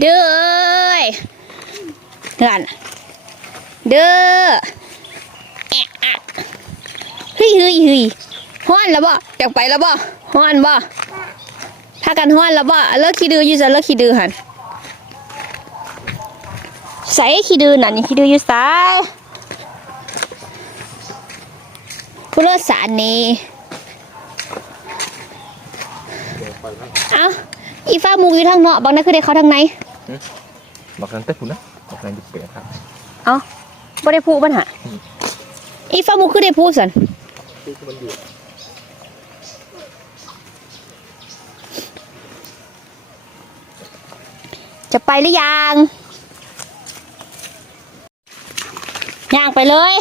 เด้อเดือนเด้อแอะอะเฮ้ยเฮ้ยเฮ้ยฮ้อนแล้วบ่อยากไปแล้วบ่ฮ้อนบ่พากันฮ้อนแล้วบ่เลิกขี้ดื้ออยู่ซะเลิกขี้ดื้อหันใส่ขี้ดื้อนั่นขี้ดื้ออยู่ซ้ายผู้เลิศสารนี่เอ้า อีฟ้ามูกอยู่ทางเนาะบางนั้นคือได้เข้าทางในบอกนั้นเต้ผมนะบอกนั้นจะเปลี่ยนครับเอ้าบ่ได้พูดปัญหาอีฟ้ามูกคือได้พูดสันที่มันอยู่จะไปหรือยังย่างไปเลย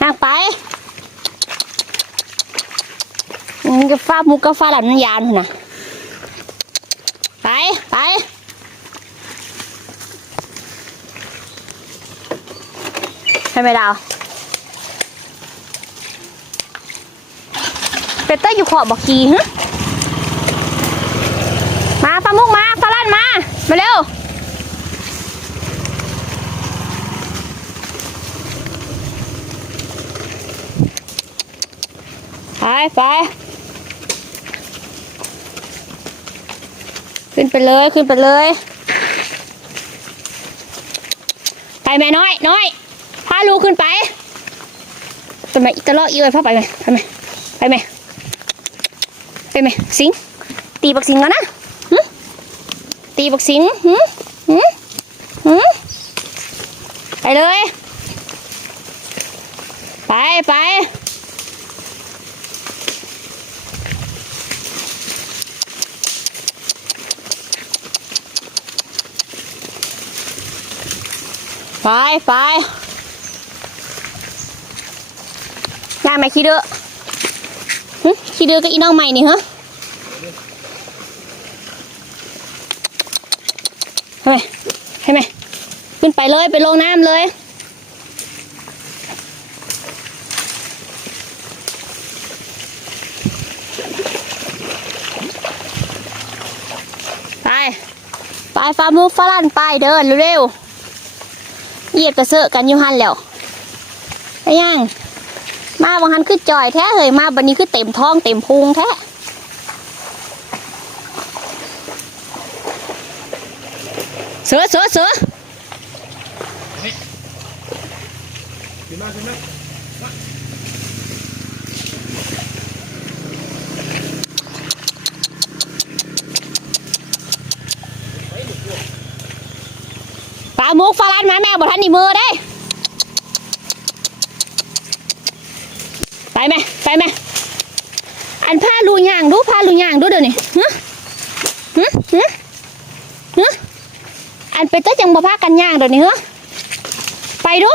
ย่างไป มึงก็ฟ้ามุกก็ฟ้าหลับนันยานพุ่นนะไป ไปให้ไหมดาวเป็ดเต้ยอยู่ขอบบอกกีฮะมาปลามุกมาปลาลั่นมา มาเร็วไปไป ขึ้นไปเลยขึ้นไปเลย ไปแม่น้อยน้อยพาลูกขึ้นไปทำไมตะเลาะอีเลยพาไปไหมไปไหมไปไหมไปไหมสิงตีบักสิงแล้วนะตีบักสิงหึหึหึไปเลย ไปไป ไปไปงานไหมขี้เดือหึขี้เดือก็อีน้องใหม่นี่ฮะทำไมให้ไหมขึ้นไปเลยไปลงน้ำเลยไป ไปฟาร์มูฟาลันไปเดินเร็วๆ เหยียดกระเซาะกันอยู่หันแล้วไปยังมาบางหันคือจ่อยแท้เลยมาบันนี้คือเต็มท้องเต็มพุงแท้เสือเสือเสือขึ้นมาขึ้นมา ปลาห มุกฟาลันมาแม่บอกท่านนี่มือได้ ไปไหมไปไหมอันผ้าลูย่างดูผ้าลูย่างดูเดี๋ยวนี้ฮะฮะฮะฮะอันไปเต้จังบ่ผ้ากันย่างเดี๋ยวนี้ฮะไปดู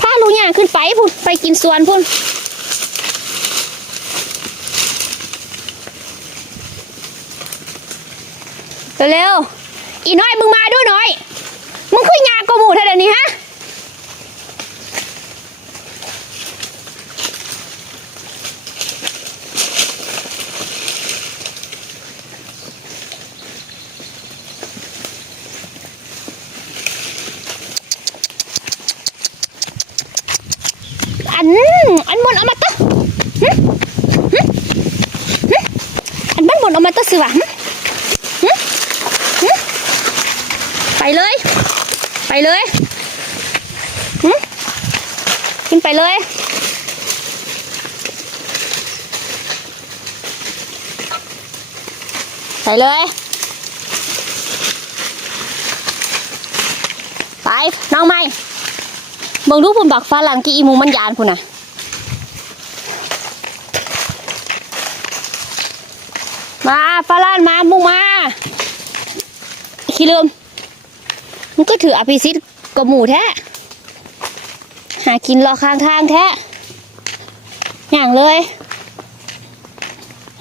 ผ้าลูย่างขึ้นไปพุ่นไปกินสวนพุ่นเร็วๆ อีน้อยมึงมาดูหน่อย มึงคือยางกว่าหมูเท่านี้ฮะอันอันบนเอามาตะอันบ้านบนเอามาตะสิวะหึหึหึ ไปเลย ไปเลยขึ้นไปเลย ไปเลย ไป น้องใหม่เบิ่งดูพุ่นบักฟ้าหลังกี่อีมูมันยานพุ่นน่ะมาฟ้าลานมามุงมาขี้ลืม มันก็ถืออภิสิทธิ์กับหมูแท้หากินรอข้างทางแท้อย่างเลย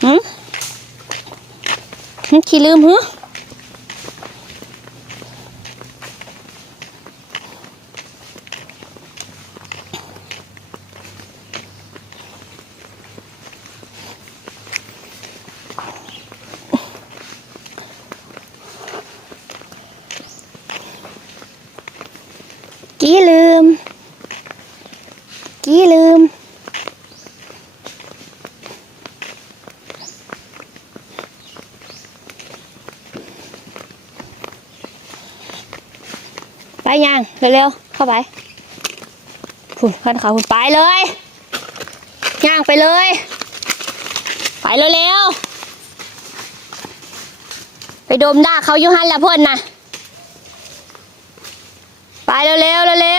หืมขี้ลืมหือ กี้ลืม กี้ลืม ไปยังเร็วๆเข้าไปคุณขันเขาคุณไปเลยย่างไปเลย ไปเร็วๆไปดมด่าเขาอยู่หันละเพื่อนนะไปเร็วๆเร็ว